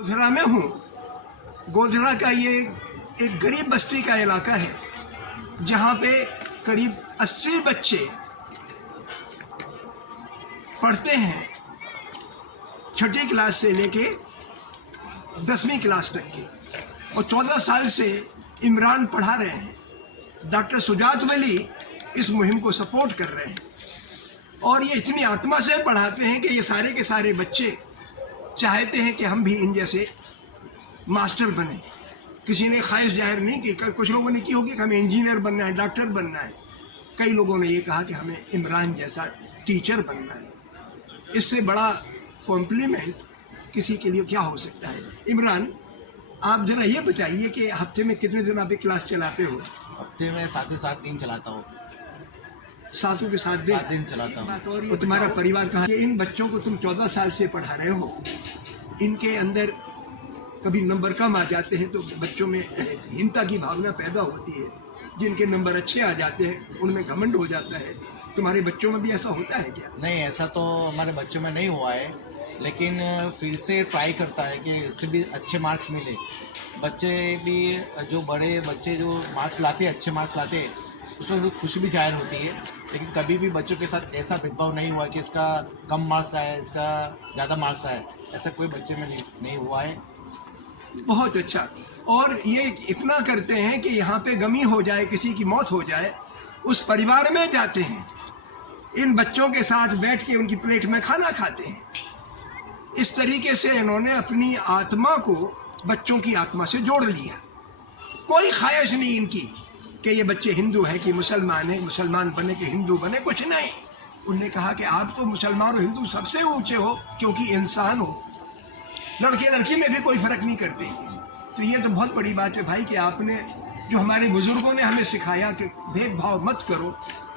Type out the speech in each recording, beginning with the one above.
गोधरा में हूँ। गोधरा का ये एक गरीब बस्ती का इलाका है जहाँ पे करीब 80 बच्चे पढ़ते हैं, छठी क्लास से लेके 10वीं क्लास तक के, और 14 साल से इमरान पढ़ा रहे हैं। डॉक्टर सुजात वली इस मुहिम को सपोर्ट कर रहे हैं और ये इतनी आत्मा से पढ़ाते हैं कि ये सारे के सारे बच्चे चाहते हैं कि हम भी इन जैसे मास्टर बने। किसी ने ख्वाहिश जाहिर नहीं की, कुछ लोगों ने की होगी कि हमें इंजीनियर बनना है, डॉक्टर बनना है। कई लोगों ने ये कहा कि हमें इमरान जैसा टीचर बनना है। इससे बड़ा कॉम्प्लीमेंट किसी के लिए क्या हो सकता है। इमरान, आप ज़रा ये बताइए कि हफ्ते में कितने दिन आप एक क्लास चलाते हो? हफ्ते में 7 से 7 दिन चलाता हूँ। 7 के 7 दिन चलाता हूँ। और तुम्हारा परिवार कहाँ? इन बच्चों को तुम 14 साल से पढ़ा रहे हो, इनके अंदर कभी नंबर कम आ जाते हैं तो बच्चों में हीनता की भावना पैदा होती है। जिनके नंबर अच्छे आ जाते हैं उनमें घमंड हो जाता है। तुम्हारे बच्चों में भी ऐसा होता है क्या? नहीं, ऐसा तो हमारे बच्चों में नहीं हुआ है, लेकिन फिर से ट्राई करता है कि इससे भी अच्छे मार्क्स मिले। बच्चे भी, जो बड़े बच्चे जो मार्क्स लाते हैं, अच्छे मार्क्स लाते हैं, उसमें खुशी भी जाहिर होती है। लेकिन कभी भी बच्चों के साथ ऐसा भेदभाव नहीं हुआ कि इसका कम मार्क्स आया, इसका ज़्यादा मार्क्स आया, ऐसा कोई बच्चे में नहीं हुआ है। बहुत अच्छा। और ये इतना करते हैं कि यहाँ पे गमी हो जाए, किसी की मौत हो जाए, उस परिवार में जाते हैं, इन बच्चों के साथ बैठ के उनकी प्लेट में खाना खाते हैं। इस तरीके से इन्होंने अपनी आत्मा को बच्चों की आत्मा से जोड़ लिया। कोई ख्वाहिश नहीं इनकी कि ये बच्चे हिंदू हैं कि मुसलमान हैं, मुसलमान बने कि हिंदू बने, कुछ नहीं। उनने कहा कि आप तो मुसलमान और हिंदू सबसे ऊंचे हो क्योंकि इंसान हो। लड़के लड़की में भी कोई फ़र्क नहीं करते। तो ये तो बहुत बड़ी बात है भाई कि आपने, जो हमारे बुज़ुर्गों ने हमें सिखाया कि भेदभाव मत करो,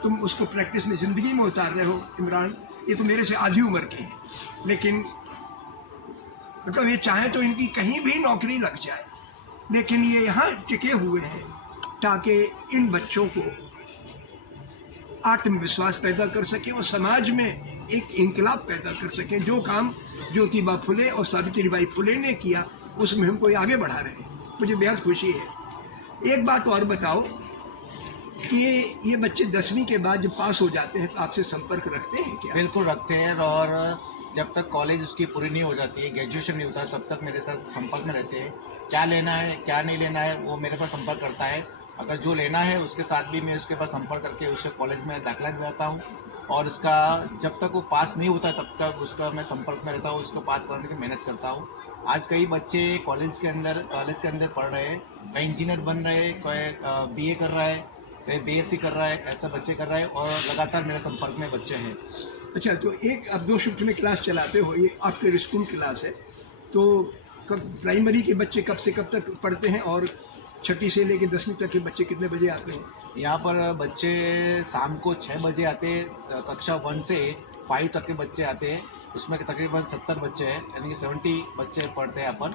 तुम उसको प्रैक्टिस में ज़िंदगी में उतार रहे हो। इमरान, ये तो मेरे से आधी उम्र के हैं, लेकिन मतलब ये चाहे तो इनकी कहीं भी नौकरी लग जाए, लेकिन ये यहाँ टिके हुए हैं ताकि इन बच्चों को आत्मविश्वास पैदा कर सकें और समाज में एक इनकलाब पैदा कर सकें। जो काम ज्योतिबा फुले और सावित्रीबाई फुले ने किया, उसमें हम कोई आगे बढ़ा रहे हैं। मुझे बेहद खुशी है। एक बात और बताओ कि ये बच्चे 10वीं के बाद जब पास हो जाते हैं तो आपसे संपर्क रखते हैं क्या? बिल्कुल रखते हैं, और जब तक कॉलेज उसकी पूरी नहीं हो जाती है, ग्रेजुएशन नहीं होता, तब तक मेरे साथ संपर्क में रहते हैं। क्या लेना है, क्या नहीं लेना है, वो मेरे पास संपर्क करता है। अगर जो लेना है उसके साथ भी मैं उसके पास संपर्क करके उसके कॉलेज में दाखिला दिलाता हूँ, और उसका जब तक वो पास नहीं होता तब तक उसका मैं संपर्क में रहता हूँ, उसको पास करने की मेहनत करता हूँ। आज कई बच्चे कॉलेज के अंदर पढ़ रहे हैं, कई इंजीनियर बन रहे हैं, कोई BA कर रहा है, कोई BSc कर रहा है, ऐसा बच्चे कर रहे हैं, और लगातार मेरे संपर्क में बच्चे हैं। अच्छा, तो एक अब 2 शिफ्ट में क्लास चलाते हो, ये आफ्टर स्कूल क्लास है, तो कब प्राइमरी के बच्चे कब से कब तक पढ़ते हैं और छठी से लेकर 10वीं तक के बच्चे कितने बजे आते हैं? यहाँ पर बच्चे शाम को 6 बजे आते हैं, कक्षा 1 से 5 तक के बच्चे आते हैं। उसमें तकरीबन 70 बच्चे हैं, यानी कि 70 बच्चे पढ़ते हैं यहाँ पर।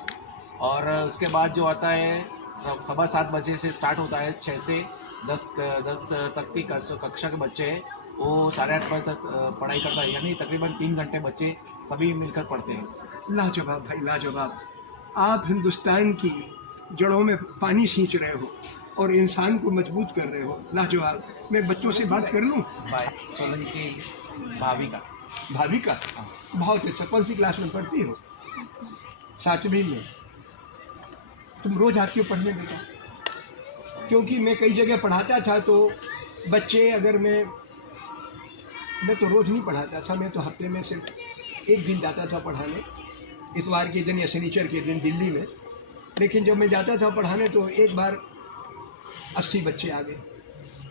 और उसके बाद जो आता है 7:15 बजे से स्टार्ट होता है, 6 से 10 तक की कक्षा के बच्चे हैं, वो 8:30 बजे तक पढ़ाई करता है, यानी तकरीबन 3 घंटे बच्चे सभी मिलकर पढ़ते हैं। लाजवाब भाई, लाजवाब। आप हिंदुस्तान की जड़ों में पानी सींच रहे हो और इंसान को मजबूत कर रहे हो। लाजवाब। मैं बच्चों से बात कर लूँ? सोलंकी भाविका। भाविका, बहुत अच्छा। कौन सी क्लास में पढ़ती हो? 7वीं में। तुम रोज़ आती हो पढ़ने बेटा? क्योंकि मैं कई जगह पढ़ाता था तो बच्चे, अगर मैं तो रोज़ नहीं पढ़ाता था, मैं तो हफ्ते में सिर्फ 1 दिन जाता था पढ़ाने, इतवार के दिन या शनिचर के दिन दिल्ली में। लेकिन जब मैं जाता था पढ़ाने तो एक बार 80 बच्चे आ गए,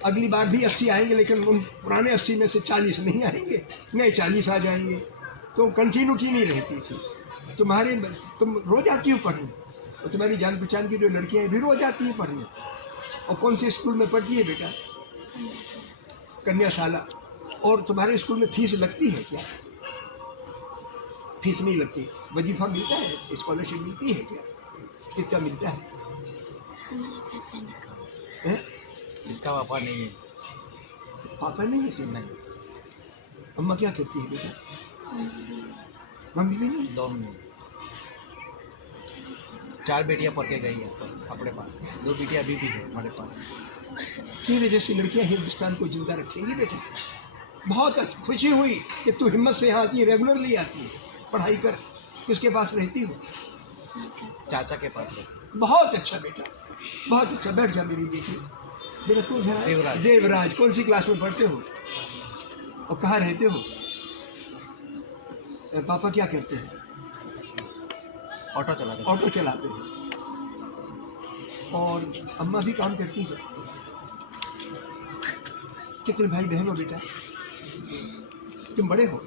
अगली बार भी 80 आएंगे, लेकिन उन पुराने 80 में से 40 नहीं आएंगे, नए 40 आ जाएंगे, तो कंटिन्यूटी नहीं रहती थी। तुम रोज़ आती हो पढ़ने, और तुम्हारी जान पहचान की जो लड़कियाँ हैं भी रोज़ आती हैं पढ़ने। और कौन से स्कूल में पढ़ती है बेटा? कन्याशाला। और तुम्हारे स्कूल में फीस लगती है क्या? फीस नहीं लगती। वजीफा मिलता है, स्कॉलरशिप मिलती है क्या? किसका मिलता है? इसका पापा नहीं है। पापा नहीं है? नहीं। अम्मा क्या कहती है बेटा? मम्मी भी नहीं? दोनों। 4 बेटियां पढ़ के गई है तो अपने पास, 2 बेटियां अभी भी है हमारे पास। तेरे जैसी लड़कियां हिंदुस्तान को जिंदा रखेंगी बेटा। बहुत खुशी हुई कि तू हिम्मत से यहाँ आती है, रेगुलरली आती है, पढ़ाई कर। किसके पास रहती हो? चाचा के पास है। बहुत अच्छा बेटा, बहुत अच्छा। बैठ जा मेरी बेटी। बेटा तू घर आए? देवराज। देवराज। कौन सी क्लास में पढ़ते हो और कहाँ रहते हो? पापा क्या करते हैं? ऑटो चलाते। ऑटो चलाते हैं। और अम्मा भी काम करती है। कितने भाई बहन हो बेटा? तुम बड़े हो?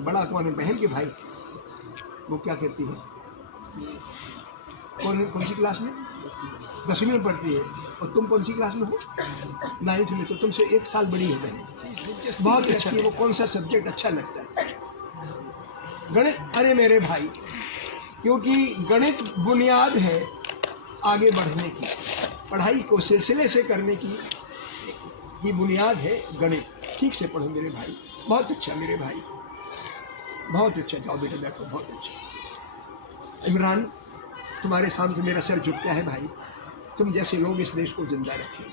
बड़ा कौन है? बहन के भाई? वो क्या करती है? कौन सी क्लास में? 10वीं में पढ़ती है। और तुम कौन सी क्लास में हो? 9th में। तो तुमसे 1 साल बड़ी है बहन। बहुत अच्छा है। वो कौन सा सब्जेक्ट अच्छा लगता है? गणित। अरे मेरे भाई, क्योंकि गणित बुनियाद है आगे बढ़ने की, पढ़ाई को सिलसिले से करने की ये बुनियाद है गणित। ठीक से पढ़ो मेरे भाई। बहुत अच्छा मेरे भाई, बहुत अच्छा। जाओ बेटा बैठो। बहुत अच्छा। इमरान, तुम्हारे सामने मेरा सर झुकता है भाई। तुम जैसे लोग इस देश को जिंदा रखें।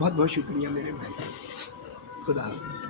बहुत बहुत शुक्रिया मेरे भाई। खुदा हाफ़िज़।